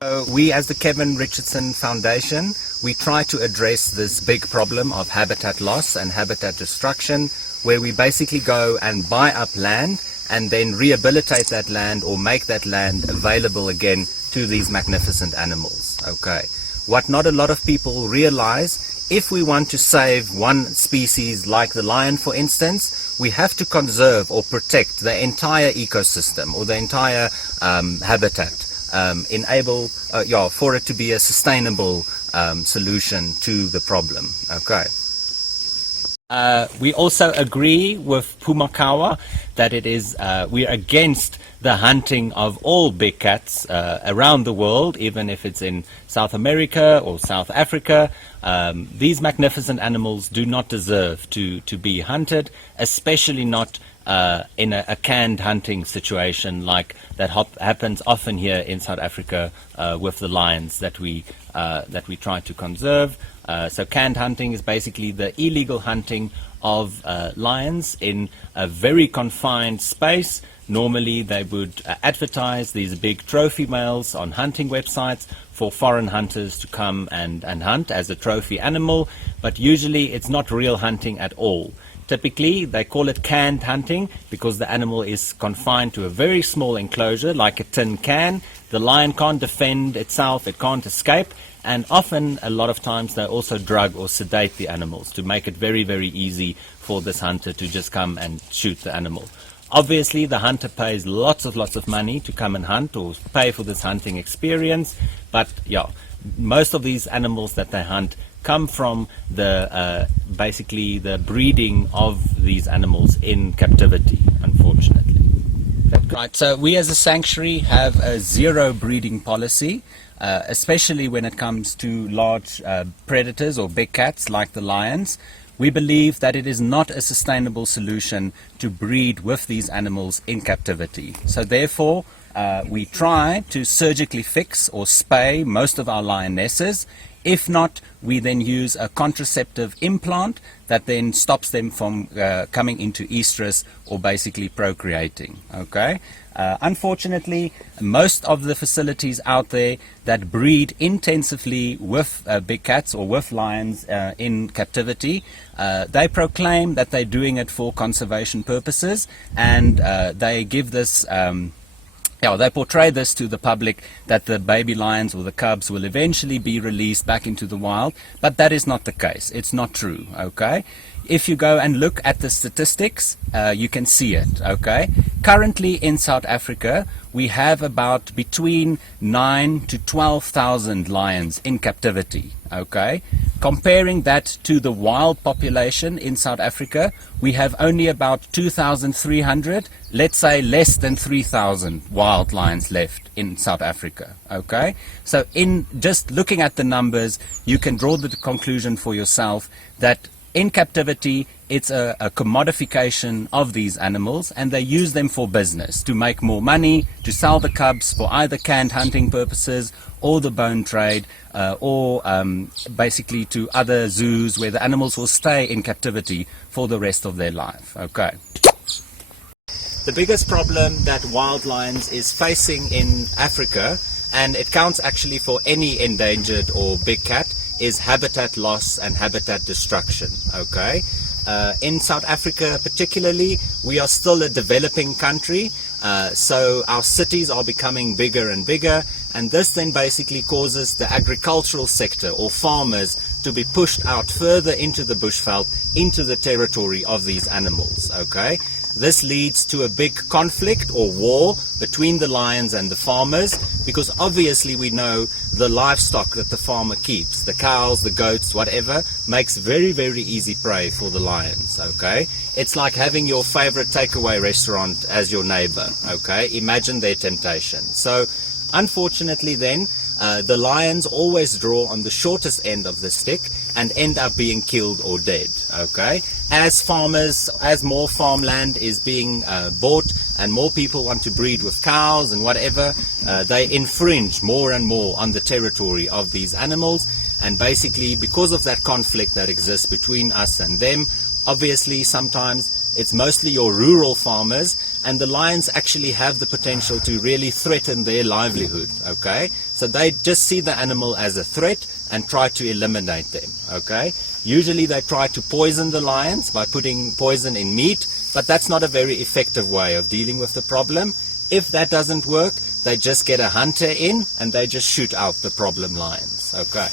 We as the Kevin Richardson Foundation, we try to address this big problem of habitat loss and habitat destruction, where we basically go and buy up land and then rehabilitate that land or make that land available again to these magnificent animals. Okay. What not a lot of people realize, if we want to save one species like the lion, for instance, we have to conserve or protect the entire ecosystem or the entire habitat. For it to be a sustainable solution to the problem. Okay. We also agree with Pumakawa that it is we're against the hunting of all big cats around the world, even if it's in South America or South Africa. These magnificent animals do not deserve to be hunted, especially not in a canned hunting situation like that happens often here in South Africa with the lions that we try to conserve. So canned hunting is basically the illegal hunting of lions in a very confined space. Normally they would advertise these big trophy males on hunting websites for foreign hunters to come and hunt as a trophy animal, but usually it's not real hunting at all. Typically, they call it canned hunting because the animal is confined to a very small enclosure, like a tin can. The lion can't defend itself, it can't escape, and often, a lot of times, they also drug or sedate the animals to make it very, very easy for this hunter to just come and shoot the animal. Obviously, the hunter pays lots of money to come and hunt or pay for this hunting experience, but yeah, most of these animals that they hunt come from the basically the breeding of these animals in captivity, unfortunately. Right, so we as a sanctuary have a zero breeding policy, especially when it comes to large predators or big cats like the lions. We believe that it is not a sustainable solution to breed with these animals in captivity. So therefore, we try to surgically fix or spay most of our lionesses. If not, we then use a contraceptive implant that then stops them from coming into estrus or basically procreating. Okay. Unfortunately, most of the facilities out there that breed intensively with big cats or with lions in captivity, they proclaim that they're doing it for conservation purposes, and they give this they portray this to the public that the baby lions or the cubs will eventually be released back into the wild, but that is not the case. It's not true, okay? If you go and look at the statistics, you can see it, okay? Currently in South Africa, we have about between 9,000 to 12,000 lions in captivity, okay? Comparing that to the wild population in South Africa, we have only about 2,300, let's say less than 3,000 wild lions left in South Africa, okay? So in just looking at the numbers, you can draw the conclusion for yourself that in captivity, it's a commodification of these animals, and they use them for business, to make more money, to sell the cubs for either canned hunting purposes or the bone trade, or basically to other zoos where the animals will stay in captivity for the rest of their life. Okay. The biggest problem that wild lions is facing in Africa, and it counts actually for any endangered or big cat, is habitat loss and habitat destruction. Okay. In South Africa particularly, we are still a developing country, so our cities are becoming bigger and bigger, and this then basically causes the agricultural sector or farmers to be pushed out further into the bushveld, into the territory of these animals. Okay. This leads to a big conflict or war between the lions and the farmers, because obviously we know the livestock that the farmer keeps, the cows, the goats, whatever, makes very, very easy prey for the lions, okay? It's like having your favorite takeaway restaurant as your neighbor, okay? Imagine their temptation. So, unfortunately then, the lions always draw on the shortest end of the stick and end up being killed or dead, okay? As farmers, as more farmland is being bought and more people want to breed with cows and whatever, they infringe more and more on the territory of these animals, and basically because of that conflict that exists between us and them, obviously sometimes it's mostly your rural farmers and the lions actually have the potential to really threaten their livelihood, okay? So they just see the animal as a threat and try to eliminate them, okay? Usually they try to poison the lions by putting poison in meat, but that's not a very effective way of dealing with the problem. If that doesn't work, they just get a hunter in and they just shoot out the problem lions, okay?